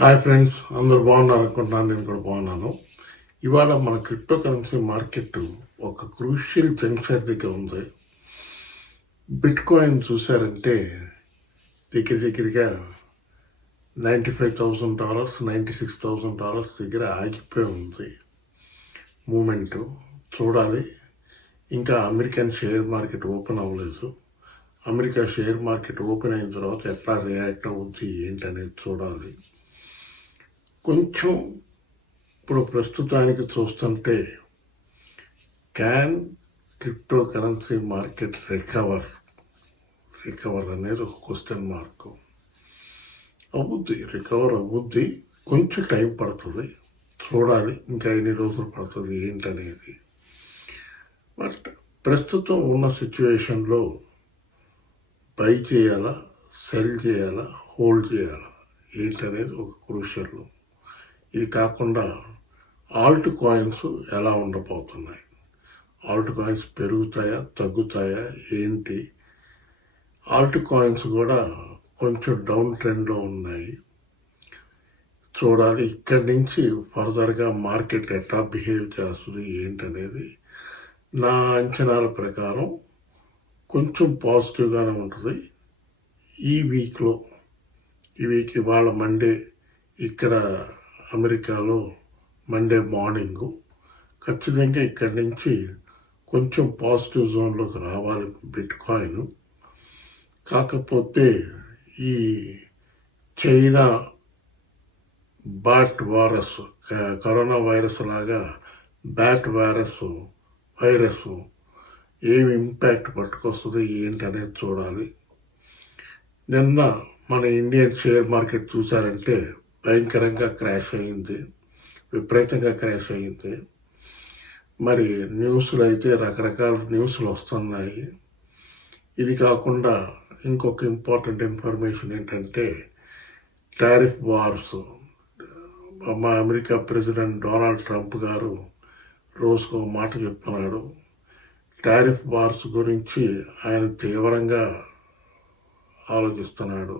Hi friends, అందరూ బాగున్నారు అనుకుంటున్నాను. నేను కూడా బాగున్నాను. ఇవాళ మన క్రిప్టో కరెన్సీ మార్కెట్ ఒక క్రూషియల్ జంక్షన్ దగ్గర ఉంది. బిట్ కాయిన్ చూసారంటే దగ్గరగా $95,000 $96,000 దగ్గర ఆగిపోయి ఉంది మూమెంట్. చూడాలి. ఇంకా అమెరికన్ షేర్ మార్కెట్ ఓపెన్ అవ్వలేదు. అమెరికా షేర్ మార్కెట్ ఓపెన్ అయిన తర్వాత ఎట్లా రియాక్ట్ అవుతుంది ఏంటనేది చూడాలి. కొంచెం ఇప్పుడు ప్రస్తుతానికి చూస్తుంటే can crypto currency market recover అనేది ఒక క్వశ్చన్ మార్క్. రికవర్ అవుద్ది, కొంచెం టైం పడుతుంది. చూడాలి ఇంకా ఎన్ని రోజులు పడుతుంది ఏంటనేది. బట్ ప్రస్తుతం ఉన్న సిచ్యువేషన్లో బై చేయాలా, సెల్ చేయాలా, హోల్డ్ చేయాలా ఏంటనేది ఒక క్రూషియల్. ఇది కాకుండా ఆల్ట్ కాయిన్స్ ఎలా ఉండబోతున్నాయి, ఆల్ట్ కాయిన్స్ పెరుగుతాయా తగ్గుతాయా ఏంటి. ఆల్ట్ కాయిన్స్ కూడా కొంచెం డౌన్ ట్రెండ్లో ఉన్నాయి. చూడాలి ఇక్కడి నుంచి ఫర్దర్గా మార్కెట్ ఎట్లా బిహేవ్ చేస్తుంది ఏంటనేది. నా అంచనాల ప్రకారం కొంచెం పాజిటివ్గానే ఉంటుంది. ఈ వీక్ ఇవాళ మండే, ఇక్కడ అమెరికాలో మండే మార్నింగు. ఖచ్చితంగా ఇక్కడి నుంచి కొంచెం పాజిటివ్ జోన్లోకి రావాలి బిట్ కాయిన్. కాకపోతే ఈ China bat virus, corona virus లాగా బ్యాట్ వైరస్ ఏమి ఇంపాక్ట్ పట్టుకొస్తుంది ఏంటనేది చూడాలి. నిన్న మన ఇండియన్ షేర్ మార్కెట్ చూసారంటే భయంకరంగా క్రాష్ అయింది, విపరీతంగా క్రాష్ అయింది. మరి న్యూస్లు అయితే రకరకాల న్యూస్లు వస్తున్నాయి. ఇది కాకుండా ఇంకొక ఇంపార్టెంట్ ఇన్ఫర్మేషన్ ఏంటంటే టారిఫ్ వార్స్. మా అమెరికా ప్రెసిడెంట్ డొనాల్డ్ ట్రంప్ గారు రోజుకో మాట చెప్తున్నాడు. టారిఫ్ వార్స్ గురించి ఆయన తీవ్రంగా ఆలోచిస్తున్నాడు.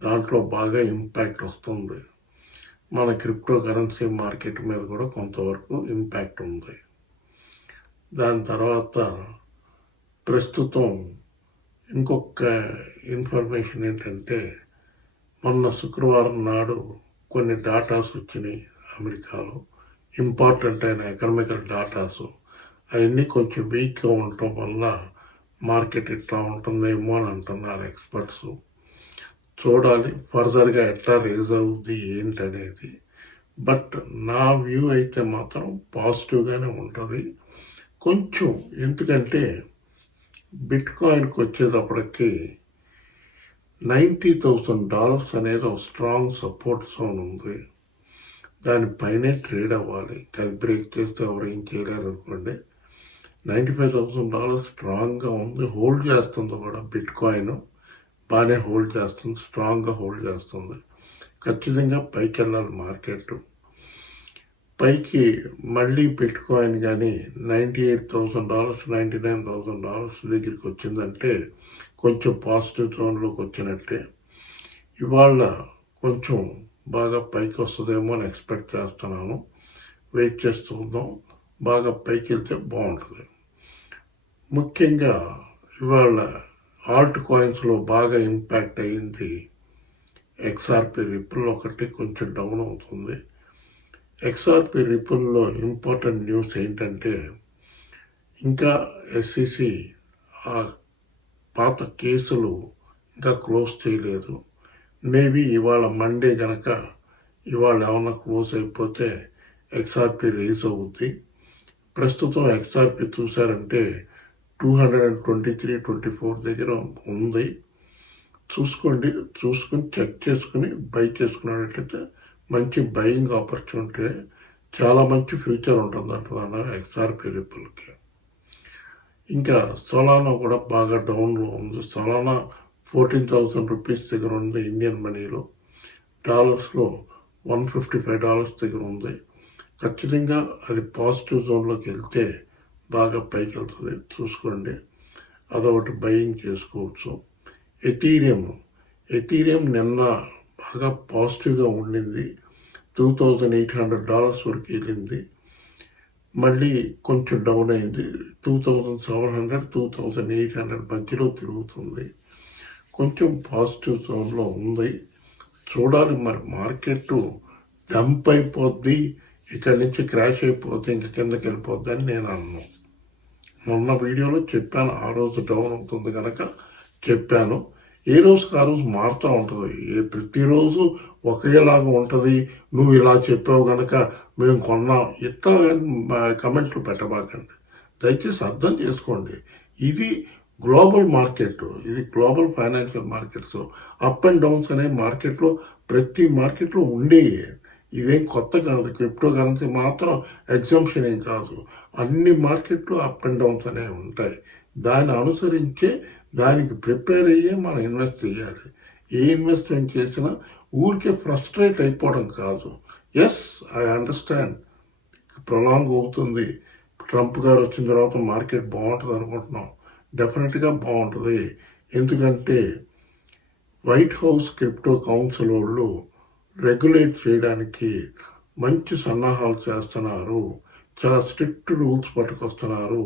దాంట్లో బాగా ఇంపాక్ట్ వస్తుంది. మన క్రిప్టో కరెన్సీ మార్కెట్ మీద కూడా కొంతవరకు ఇంపాక్ట్ ఉంది. దాని తర్వాత ప్రస్తుతం ఇంకొక ఇన్ఫర్మేషన్ ఏంటంటే మొన్న శుక్రవారం నాడు కొన్ని డాటాస్ వచ్చినాయి అమెరికాలో, ఇంపార్టెంట్ అయిన ఎకనామికల్ డాటాస్. అవన్నీ కొంచెం వీక్గా ఉండటం వల్ల మార్కెట్ ఇట్లా ఉంటుందేమో అని అంటున్నారు ఎక్స్పర్ట్స్. చూడాలి ఫర్దర్గా ఎట్లా రేజ్ అవుద్ది ఏంటనేది. బట్ నా వ్యూ అయితే మాత్రం పాజిటివ్గానే ఉంటుంది కొంచెం. ఎందుకంటే బిట్ కాయిన్కి వచ్చేటప్పటికి $90,000 అనేది ఒక స్ట్రాంగ్ సపోర్ట్ జోన్ ఉంది. దానిపైనే ట్రేడ్ అవ్వాలి. అది బ్రేక్ చేస్తే ఎవరు ఏం చేయలేరు అనుకోండి. $95,000 స్ట్రాంగ్గా ఉంది. హోల్డ్ చేస్తుంది కూడా బిట్ కాయిన్, బాగానే హోల్డ్ చేస్తుంది, స్ట్రాంగ్గా హోల్డ్ చేస్తుంది. ఖచ్చితంగా పైకి వెళ్ళాలి మార్కెట్. పైకి మళ్ళీ బిట్ కాయిన్ కానీ $98,000 $99,000 దగ్గరికి వచ్చిందంటే కొంచెం పాజిటివ్ జోన్లోకి వచ్చినట్టే. ఇవాళ కొంచెం బాగా పైకి వస్తుందేమో అని ఎక్స్పెక్ట్ చేస్తున్నాను. వెయిట్ చేస్తుందాం. బాగా పైకి వెళ్తే బాగుంటుంది. ముఖ్యంగా ఇవాళ ఆల్ట్ కాయిన్స్లో బాగా ఇంపాక్ట్ అయ్యింది XRP రిపుల్. ఒకటి కొంచెం డౌన్ అవుతుంది. XRP రిపుల్లో ఇంపార్టెంట్ న్యూస్ ఏంటంటే ఇంకా SEC ఆ పాత కేసులు ఇంకా క్లోజ్ చేయలేదు. మేబీ ఇవాళ మండే కనుక ఇవాళ ఏమన్నా క్లోజ్ అయిపోతే XRP రేజ్ అవుద్ది. ప్రస్తుతం XRP చూసారంటే 223-24 దగ్గర ఉంది. చూసుకుని చెక్ చేసుకుని బై చేసుకున్నట్లయితే మంచి బయింగ్ ఆపర్చునిటీ, చాలా మంచి ఫ్యూచర్ ఉంటుంది అంటున్నారు XRP రిపుల్కి. ఇంకా సొలానా కూడా బాగా డౌన్లో ఉంది. సొలానా 14,000 రూపీస్ దగ్గర ఉంది ఇండియన్ మనీలో. డాలర్స్లో $155 దగ్గర ఉంది. ఖచ్చితంగా అది పాజిటివ్ జోన్లోకి వెళ్తే బాగా పైకి వెళ్తుంది. చూసుకోండి, అదొకటి బయింగ్ చేసుకోవచ్చు. ఎథీరియం నిన్న బాగా పాజిటివ్గా ఉండింది. $2,800 వరకు వెళ్ళింది. మళ్ళీ కొంచెం డౌన్ అయింది. 2,700, 2,800 మధ్యలో తిరుగుతుంది. కొంచెం పాజిటివ్ జోన్లో ఉంది. చూడాలి మరి మార్కెట్ డంప్ అయిపోద్ది, ఇక్కడి నుంచి క్రాష్ అయిపోద్ది, ఇంక కిందకి వెళ్ళిపోద్ది అని నేను అన్నాను. మొన్న వీడియోలో చెప్పాను, ఆ రోజు డౌన్ అవుతుంది కనుక చెప్పాను. ఏ రోజుకి ఆ రోజు మారుతూ ఉంటుంది. ప్రతిరోజు ఒకేలాగా ఉంటుంది. నువ్వు ఇలా చెప్పావు కనుక మేము కొన్నాం, ఇట్లా కమెంట్లు పెట్టబాకండి. దయచేసి అర్థం చేసుకోండి. ఇది గ్లోబల్ మార్కెట్, ఇది global financial markets. Up and downs అనే మార్కెట్లో ప్రతి మార్కెట్లో ఉండేవి. ఇదేం కొత్త కాదు. క్రిప్టో కరెన్సీ మాత్రం ఎగ్జంప్షన్ ఏం కాదు. అన్ని మార్కెట్లు అప్ అండ్ డౌన్స్ అనేవి ఉంటాయి. దాన్ని అనుసరించే, దానికి ప్రిపేర్ అయ్యే మనం ఇన్వెస్ట్ చేయాలి. ఏ ఇన్వెస్ట్మెంట్ చేసినా ఊరికే ఫ్రస్ట్రేట్ అయిపోవడం కాదు. ఎస్, ఐ అండర్స్టాండ్, ప్రొలాంగ్ అవుతుంది. ట్రంప్ గారు వచ్చిన తర్వాత మార్కెట్ బాగుంటుంది అనుకుంటున్నాం. డెఫినెట్గా బాగుంటుంది. ఎందుకంటే వైట్ హౌస్ క్రిప్టో కౌన్సిల్ వాళ్ళు రెగ్యులేట్ చేయడానికి మంచి సన్నాహాలు చేస్తున్నారు. చాలా స్ట్రిక్ట్ రూల్స్ పట్టుకొస్తున్నారు.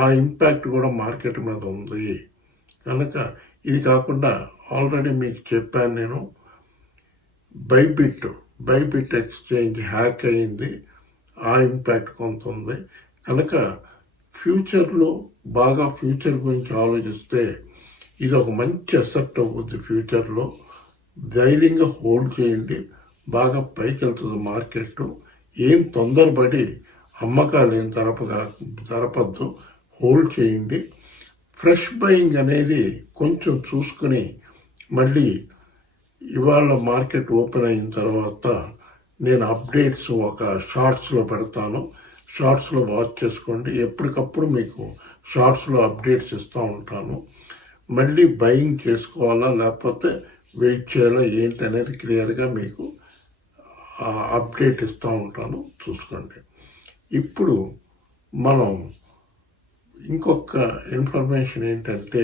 ఆ ఇంపాక్ట్ కూడా మార్కెట్ మీద ఉంది. కనుక ఇది కాకుండా ఆల్రెడీ మీకు చెప్పాను నేను, బైబిట్ ఎక్స్చేంజ్ హ్యాక్ అయింది. ఆ ఇంపాక్ట్ కొంత ఉంది. కనుక ఫ్యూచర్లో బాగా ఫ్యూచర్ గురించి ఆలోచిస్తే ఇది ఒక మంచి అసెప్ట్ అవుతుంది. ఫ్యూచర్లో ధైర్యంగా హోల్డ్ చేయండి. బాగా పైకి వెళ్తుంది మార్కెట్. ఏం తొందరపడి అమ్మకాలు ఏం జరపద్దు, హోల్డ్ చేయండి. ఫ్రెష్ బయింగ్ అనేది కొంచెం చూసుకుని మళ్ళీ ఇవాళ మార్కెట్ ఓపెన్ అయిన తర్వాత నేను అప్డేట్స్ ఒక షార్ట్స్లో పెడతాను. షార్ట్స్లో వాచ్ చేసుకోండి. ఎప్పటికప్పుడు మీకు షార్ట్స్లో అప్డేట్స్ ఇస్తూ ఉంటాను. మళ్ళీ బయింగ్ చేసుకోవాలా లేకపోతే వెయిట్ చేయాలా ఏంటి అనేది క్లియర్గా మీకు అప్డేట్ ఇస్తూ ఉంటాను, చూసుకోండి. ఇప్పుడు మనం ఇంకొక ఇన్ఫర్మేషన్ ఏంటంటే,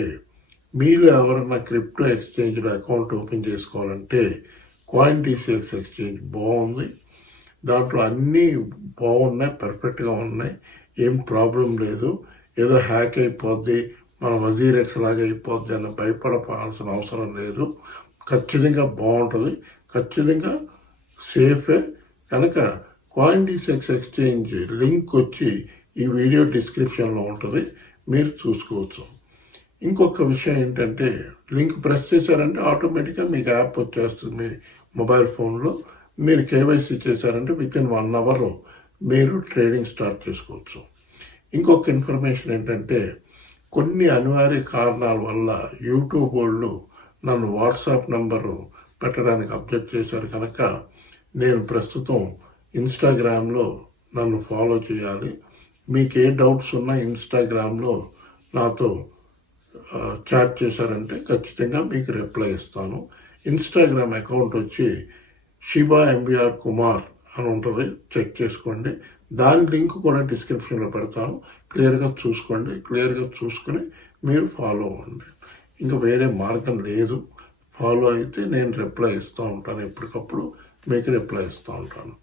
మీరు ఎవరైనా క్రిప్టో ఎక్స్చేంజ్లో అకౌంట్ ఓపెన్ చేసుకోవాలంటే CoinDCX ఎక్స్చేంజ్ బాగుంది. దాంట్లో అన్నీ బాగున్నాయి, పర్ఫెక్ట్గా ఉన్నాయి, ఏం ప్రాబ్లం లేదు. ఏదో హ్యాక్ అయిపోద్ది, మన వజీరెక్స్ లాగా అయిపోద్ది అని భయపడపాల్సిన అవసరం లేదు. ఖచ్చితంగా బాగుంటుంది, ఖచ్చితంగా సేఫే. కనుక CoinDCX ఎక్స్చేంజ్ లింక్ వచ్చి ఈ వీడియో డిస్క్రిప్షన్లో ఉంటుంది, మీరు చూసుకోవచ్చు. ఇంకొక విషయం ఏంటంటే, లింక్ ప్రెస్ చేశారంటే ఆటోమేటిక్గా మీకు యాప్ వచ్చేస్తుంది మీ మొబైల్ ఫోన్లో. మీరు కేవైసీ చేశారంటే వితిన్ 1 అవర్ మీరు ట్రేడింగ్ స్టార్ట్ చేసుకోవచ్చు. ఇంకొక ఇన్ఫర్మేషన్ ఏంటంటే, కొన్ని అనివార్య కారణాల వల్ల యూట్యూబ్ వాళ్ళు నన్ను వాట్సాప్ నంబరు పెట్టడానికి అబ్జెక్ట్ చేశారు. కనుక నేను ప్రస్తుతం ఇన్స్టాగ్రామ్లో నన్ను ఫాలో చేయాలి. మీకు ఏ డౌట్స్ ఉన్నా ఇన్స్టాగ్రామ్లో నాతో చాట్ చేశారంటే ఖచ్చితంగా మీకు రిప్లై ఇస్తాను. ఇన్స్టాగ్రామ్ అకౌంట్ వచ్చి శిబా MBR కుమార్ అని ఉంటుంది, చెక్ చేసుకోండి. దాని లింక్ కూడా డిస్క్రిప్షన్లో పెడతాను. క్లియర్గా చూసుకోండి. క్లియర్గా చూసుకొని మీరు ఫాలో అవ్వండి. ఇంకా వేరే మార్గం లేదు. ఫాలో అయితే నేను రిప్లై ఇస్తూ ఉంటాను, ఎప్పటికప్పుడు మీకు రిప్లై ఇస్తూ ఉంటాను.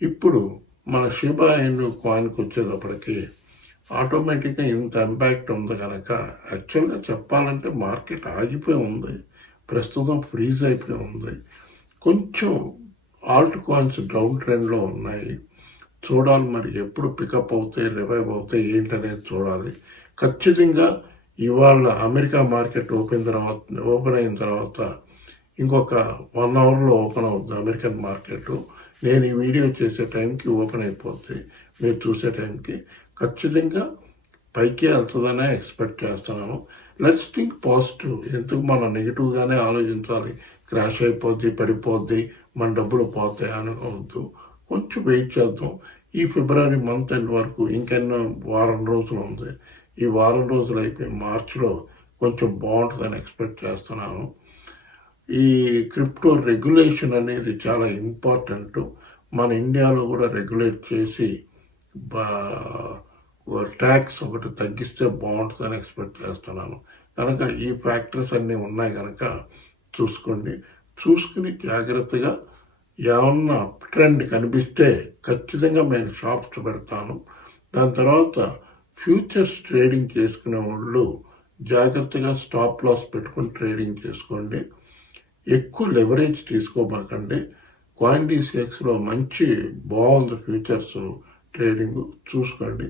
ఇప్పుడు మన షిబా ఇను కాయిన్కి వచ్చేటప్పటికి ఆటోమేటిక్గా ఇంత ఇంపాక్ట్ ఉంది కనుక, యాక్చువల్గా చెప్పాలంటే మార్కెట్ ఆగిపోయి ఉంది, ప్రస్తుతం ఫ్రీజ్ అయిపోయి ఉంది. కొంచెం ఆల్ట్ కాయిన్స్ డౌన్ ట్రెండ్లో ఉన్నాయి. చూడాలి మరి ఎప్పుడు పికప్ అవుతాయి, రివైవ్ అవుతాయి ఏంటనేది చూడాలి. ఖచ్చితంగా ఇవాళ అమెరికా మార్కెట్ ఓపెన్ అయిన తర్వాత ఇంకొక 1 అవర్లో ఓపెన్ అవుతుంది అమెరికన్ మార్కెట్. నేను ఈ వీడియో చేసే టైంకి ఓపెన్ అయిపోద్ది. మీరు చూసే టైంకి ఖచ్చితంగా పైకి వెళ్తుందనే ఎక్స్పెక్ట్ చేస్తున్నాను. Let's think positive. ఎందుకు మనం నెగిటివ్గానే ఆలోచించాలి, క్రాష్ అయిపోద్ది, పడిపోద్ది, మన డబ్బులు పోతాయి అనుకోవద్దు. కొంచెం వెయిట్ చేద్దాం. ఈ ఫిబ్రవరి మంత్ ఎండ్ వరకు ఇంకెన్నో వారం రోజులు ఉంది. ఈ వారం రోజులు అయిపోయి మార్చిలో కొంచెం బాగుంటుందని ఎక్స్పెక్ట్ చేస్తున్నాను. ఈ క్రిప్టో రెగ్యులేషన్ అనేది చాలా ఇంపార్టెంట్. మన ఇండియాలో కూడా రెగ్యులేట్ చేసి ట్యాక్స్ ఒకటి తగ్గిస్తే బాగుంటుందని ఎక్స్పెక్ట్ చేస్తున్నాను. కనుక ఈ ఫ్యాక్టర్స్ అన్నీ ఉన్నాయి కనుక చూసుకోండి. చూసుకుని జాగ్రత్తగా ఏమన్నా ట్రెండ్ కనిపిస్తే ఖచ్చితంగా నేను షాప్స్ పెడతాను. దాని తర్వాత ఫ్యూచర్స్ ట్రేడింగ్ చేసుకునే వాళ్ళు జాగ్రత్తగా స్టాప్ లాస్ పెట్టుకొని ట్రేడింగ్ చేసుకోండి. ఎక్కువ లెవరేజ్ తీసుకోబాకండి. CoinDCXలో మంచి బాగుంది ఫ్యూచర్స్ ట్రేడింగ్ చూసుకోండి.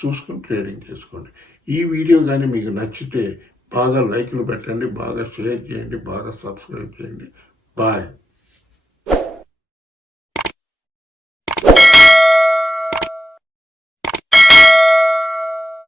చూసుకొని ట్రేడింగ్ చేసుకోండి. ఈ వీడియో కానీ మీకు నచ్చితే బాగా లైక్లు పెట్టండి, బాగా షేర్ చేయండి, బాగా సబ్స్క్రైబ్ చేయండి. బాయ్.